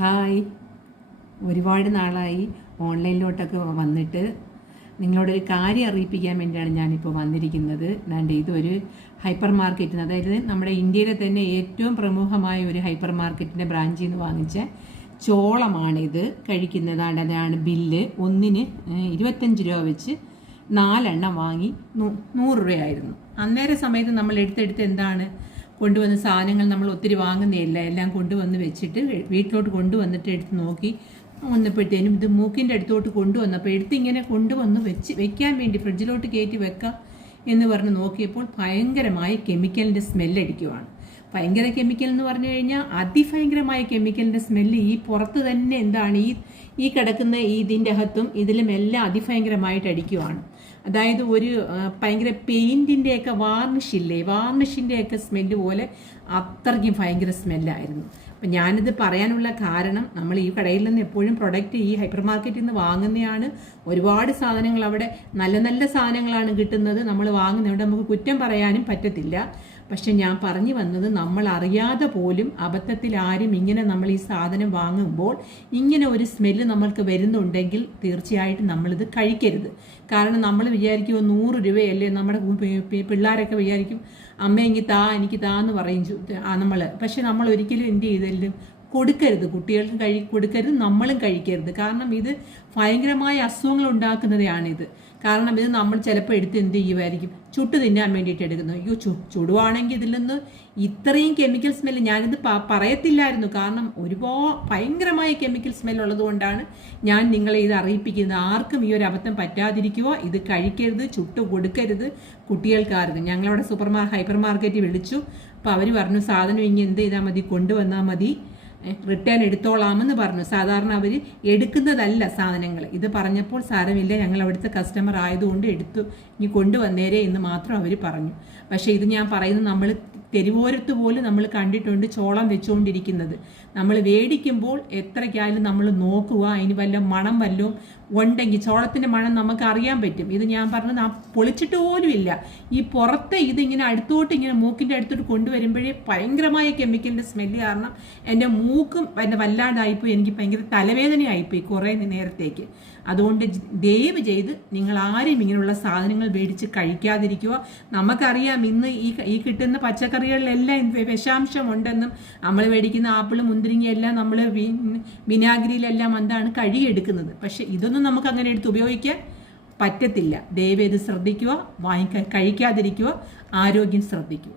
Hi, ഒരുപാട് നാളായി ഓൺലൈനിലോട്ടൊക്കെ വന്നിട്ട് നിങ്ങളോടൊരു കാര്യം അറിയിപ്പിക്കാൻ വേണ്ടിയാണ് ഞാനിപ്പോൾ വന്നിരിക്കുന്നത്. ഇതൊരു ഹൈപ്പർ മാർക്കറ്റിന്, അതായത് നമ്മുടെ ഇന്ത്യയിലെ തന്നെ ഏറ്റവും പ്രമുഖമായ ഒരു ഹൈപ്പർ മാർക്കറ്റിൻ്റെ ബ്രാഞ്ചിൽ നിന്ന് വാങ്ങിച്ച ചോളമാണിത്. കഴിക്കുന്നത് അതാണ് ബില്ല്. ഒന്നിന് 25 രൂപ വെച്ച് 4 എണ്ണം വാങ്ങി 100 രൂപയായിരുന്നു. അന്നേരം സമയത്ത് നമ്മൾ എടുത്തെടുത്ത് എന്താണ് കൊണ്ടുവന്ന സാധനങ്ങൾ നമ്മൾ ഒത്തിരി വാങ്ങുന്നതല്ല, എല്ലാം കൊണ്ടുവന്ന് വെച്ചിട്ട് വീട്ടിലോട്ട് കൊണ്ടുവന്നിട്ട് എടുത്ത് നോക്കി വന്നപ്പോഴത്തേനും ഇത് മൂക്കിൻ്റെ അടുത്തോട്ട് കൊണ്ടുവന്നപ്പോൾ ഇങ്ങനെ കൊണ്ടുവന്ന് വെക്കാൻ വേണ്ടി ഫ്രിഡ്ജിലോട്ട് കയറ്റി വെക്കാം എന്ന് പറഞ്ഞ് നോക്കിയപ്പോൾ ഭയങ്കരമായ കെമിക്കലിൻ്റെ സ്മെല്ലടിക്കുവാണ്. ഭയങ്കര കെമിക്കൽ എന്ന് പറഞ്ഞു കഴിഞ്ഞാൽ അതിഭയങ്കരമായ കെമിക്കലിൻ്റെ സ്മെല്ല് ഈ പുറത്ത് തന്നെ എന്താണ് ഈ കിടക്കുന്ന ഇതിൻ്റെ അകത്തും ഇതിലും എല്ലാം അതിഭയങ്കരമായിട്ട് അടിക്കുവാണ്. അതായത് ഒരു ഭയങ്കര പെയിൻറ്റിൻ്റെയൊക്കെ വാർണിഷിൻ്റെയൊക്കെ സ്മെല്ല് പോലെ അത്രയ്ക്കും ഭയങ്കര സ്മെല്ലായിരുന്നു. അപ്പം ഞാനിത് പറയാനുള്ള കാരണം, നമ്മൾ ഈ കടയിൽ നിന്ന് എപ്പോഴും പ്രൊഡക്റ്റ് ഈ ഹൈപ്പർ മാർക്കറ്റിൽ നിന്ന് വാങ്ങുന്നതാണ്. ഒരുപാട് സാധനങ്ങൾ അവിടെ നല്ല നല്ല സാധനങ്ങളാണ് കിട്ടുന്നത്. നമ്മൾ വാങ്ങുന്നതുകൊണ്ട് നമുക്ക് കുറ്റം പറയാനും പറ്റത്തില്ല. പക്ഷെ ഞാൻ പറഞ്ഞു വന്നത്, നമ്മൾ അറിയാതെ പോലും അബദ്ധത്തിൽ ആരും ഇങ്ങനെ നമ്മൾ ഈ സാധനം വാങ്ങുമ്പോൾ ഇങ്ങനെ ഒരു സ്മെല്ല് നമ്മൾക്ക് വരുന്നുണ്ടെങ്കിൽ തീർച്ചയായിട്ടും നമ്മളിത് കഴിക്കരുത്. കാരണം നമ്മൾ വിചാരിക്കുമോ 100 രൂപയല്ലേ, നമ്മുടെ പിള്ളേരൊക്കെ വിചാരിക്കും അമ്മ എനിക്ക് താ എന്ന് പറയും നമ്മൾ. പക്ഷെ നമ്മൾ ഒരിക്കലും എന്ത് ചെയ്താലും കൊടുക്കരുത്, കുട്ടികൾക്ക് കൊടുക്കരുത്, നമ്മളും കഴിക്കരുത്. കാരണം ഇത് ഭയങ്കരമായ അസുഖങ്ങൾ ഉണ്ടാക്കുന്നതാണിത്. കാരണം ഇത് നമ്മൾ ചിലപ്പോൾ എടുത്ത് എന്ത് ചെയ്യുമായിരിക്കും, ചുട്ട് തിന്നാൻ വേണ്ടിയിട്ട് എടുക്കുന്നു. അയ്യോ, ചുടുവാണെങ്കിൽ ഇതിൽ നിന്ന് ഇത്രയും കെമിക്കൽ സ്മെല്ല് ഞാനിത് പറയത്തില്ലായിരുന്നു. കാരണം ഭയങ്കരമായ കെമിക്കൽ സ്മെല്ല് ഉള്ളത് കൊണ്ടാണ് ഞാൻ നിങ്ങളെ ഇത് അറിയിപ്പിക്കുന്നത്. ആർക്കും ഈ ഒരു അബദ്ധം പറ്റാതിരിക്കുക, ഇത് കഴിക്കരുത്, ചുട്ട് കൊടുക്കരുത് കുട്ടികൾക്കാർക്ക്. ഞങ്ങളവിടെ ഹൈപ്പർ മാർക്കറ്റിൽ വിളിച്ചു. അപ്പോൾ അവർ പറഞ്ഞു സാധനം എന്ത് ചെയ്താൽ മതി, കൊണ്ടുവന്നാൽ മതി, റിട്ടേൺ എടുത്തോളാമെന്ന് പറഞ്ഞു. സാധാരണ അവർ എടുക്കുന്നതല്ല സാധനങ്ങൾ. ഇത് പറഞ്ഞപ്പോൾ സാരമില്ല, ഞങ്ങൾ അവിടുത്തെ കസ്റ്റമർ ആയതുകൊണ്ട് ഇനി കൊണ്ടുവന്നേരെ എന്ന് മാത്രം അവർ പറഞ്ഞു. പക്ഷേ ഇത് ഞാൻ പറയുന്നത്, നമ്മൾ തെരുവോരത്ത് പോലും നമ്മൾ കണ്ടിട്ടുണ്ട് ചോളം വെച്ചുകൊണ്ടിരിക്കുന്നത്. നമ്മൾ വേടിക്കുമ്പോൾ എത്രയ്ക്കായാലും നമ്മൾ നോക്കുക, അതിന് വല്ല മണം വല്ലതും ഉണ്ടെങ്കിൽ ചോളത്തിൻ്റെ മണം നമുക്ക് അറിയാൻ പറ്റും. ഇത് ഞാൻ പറഞ്ഞത് പൊളിച്ചിട്ട് പോലും ഇല്ല. ഈ പുറത്തെ ഇതിങ്ങനെ ഇങ്ങനെ മൂക്കിൻ്റെ അടുത്തോട്ട് കൊണ്ടുവരുമ്പോഴേ ഭയങ്കരമായ കെമിക്കലിൻ്റെ സ്മെല്ല് കാരണം എൻ്റെ മൂക്കും വല്ലാണ്ടായിപ്പോയി. എനിക്ക് ഭയങ്കര തലവേദനയായിപ്പോയി കുറേ നേരത്തേക്ക്. അതുകൊണ്ട് ദയവ് ചെയ്ത് നിങ്ങൾ ആരും ഇങ്ങനെയുള്ള സാധനങ്ങൾ മേടിച്ച് കഴിക്കാതിരിക്കുക. നമുക്കറിയാം ഇന്ന് ഈ കിട്ടുന്ന പച്ചക്കറികളിലെല്ലാം വിഷാംശം ഉണ്ടെന്നും, നമ്മൾ മേടിക്കുന്ന ആപ്പിളും മുന്തിരിങ്ങയും എല്ലാം നമ്മൾ വിനാഗിരിയിലെല്ലാം എന്താണ് കഴുകിയെടുക്കുന്നത്. പക്ഷെ ഇതൊന്നും നമുക്ക് അങ്ങനെ എടുത്ത് ഉപയോഗിക്കാൻ പറ്റത്തില്ല. ദയവ് ചെയ്ത് ശ്രദ്ധിക്കുക, കഴിക്കാതിരിക്കുക, ആരോഗ്യം ശ്രദ്ധിക്കുക.